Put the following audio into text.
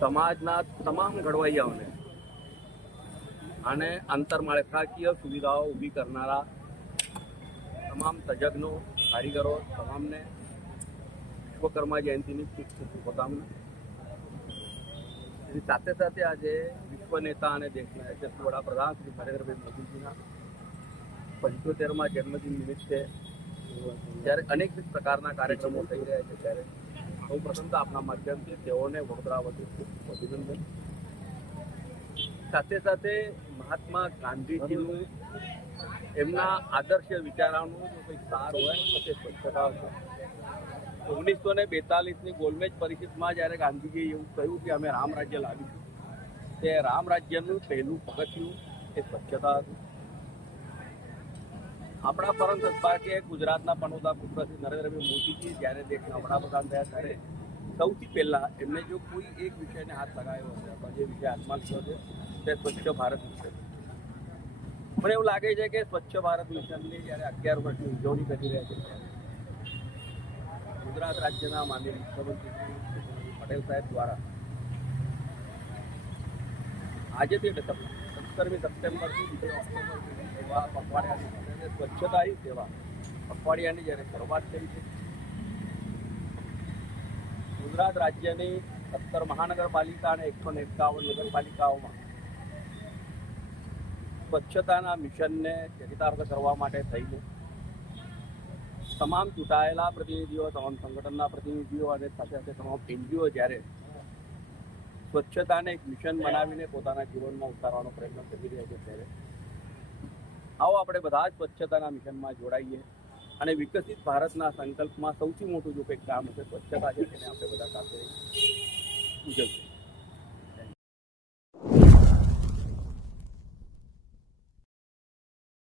સમાજના તમામ ઘડવૈયાઓને અને આંતરમાળખાકીય સુવિધાઓ ઊભી કરનારા તમામ તજજ્ઞો, કારીગરો, તમામને વિશ્વકર્મા જયંતિની શુભકામના. સાથે સાથે આજે વિશ્વ નેતા અને દેશના યશસ્વી વડાપ્રધાન શ્રી નરેન્દ્રભાઈ મોદીજીના પંચોતેરમાં જન્મદિન નિમિત્તે જ્યારે અનેક પ્રકારના કાર્યક્રમો થઈ રહ્યા છે, ત્યારે સૌ પ્રથમ તો આપના માધ્યમથી તેઓને વડોદરા અભિનંદન. સાથે સાથે મહાત્મા ગાંધીજીનું એમના આદર્શ વિચારોનું જો કંઈક સાર હોય, તો તે સ્વચ્છતા છે ઓગણીસો ને બેતાલીસની ગોલમેજ પરિષદમાં જ્યારે ગાંધીજીએ એવું કહ્યું કે અમે રામ રાજ્ય લાવીશું, તે રામ રાજ્યનું પહેલું પગથિયું એ સ્વચ્છતા હતું. આપણા પરમ સદભાગ્યે ગુજરાતના પનોતા પુત્ર શ્રી નરેન્દ્રભાઈ મોદીજી જ્યારે દેશના વડાપ્રધાન થયા ત્યારે સૌથી પહેલાં એમને જો કોઈ એક વિષયને હાથ લગાવ્યો હશે, અથવા જે વિષય હાથમાં લીધો છે, તે સ્વચ્છ ભારત મિશન મને એવું લાગે છે કે સ્વચ્છ ભારત મિશનની જ્યારે અગિયાર વર્ષની ઉજવણી કરી રહ્યા છે, ત્યારે ગુજરાત રાજ્યના માનનીય મુખ્યમંત્રી પટેલ સાહેબ દ્વારા આજે તે એટલે સત્તરમી સપ્ટેમ્બરથી બીજે ઓક્ટોબર સેવા પખવાડિયાની સ્વચ્છતા હી સેવા પખવાડિયાની જ્યારે શરૂઆત થઈ છે. ગુજરાત રાજ્યની સત્તર મહાનગરપાલિકા અને એકસો એકાવન નગરપાલિકાઓમાં સ્વચ્છતાના મિશનને ચરિતાર્થ કરવા માટે થઈને તમામ ચૂંટાયેલા પ્રતિનિધિઓ, તમામ સંગઠનના પ્રતિનિધિઓ અને સાથે સાથે તમામ એનજીઓ જ્યારે સ્વચ્છતાને એક મિશન બનાવીને પોતાના જીવનમાં ઉતારવાનો પ્રયત્ન કરી રહ્યા છે ત્યારે. આવો આપણે બધા જ સ્વચ્છતાના મિશનમાં જોડાઈએ અને વિકસિત ભારતના સંકલ્પમાં સૌથી મોટું જો કંઈક કામ હશે, સ્વચ્છતા છે, તેને આપણે બધા સાથે ઉજવીએ.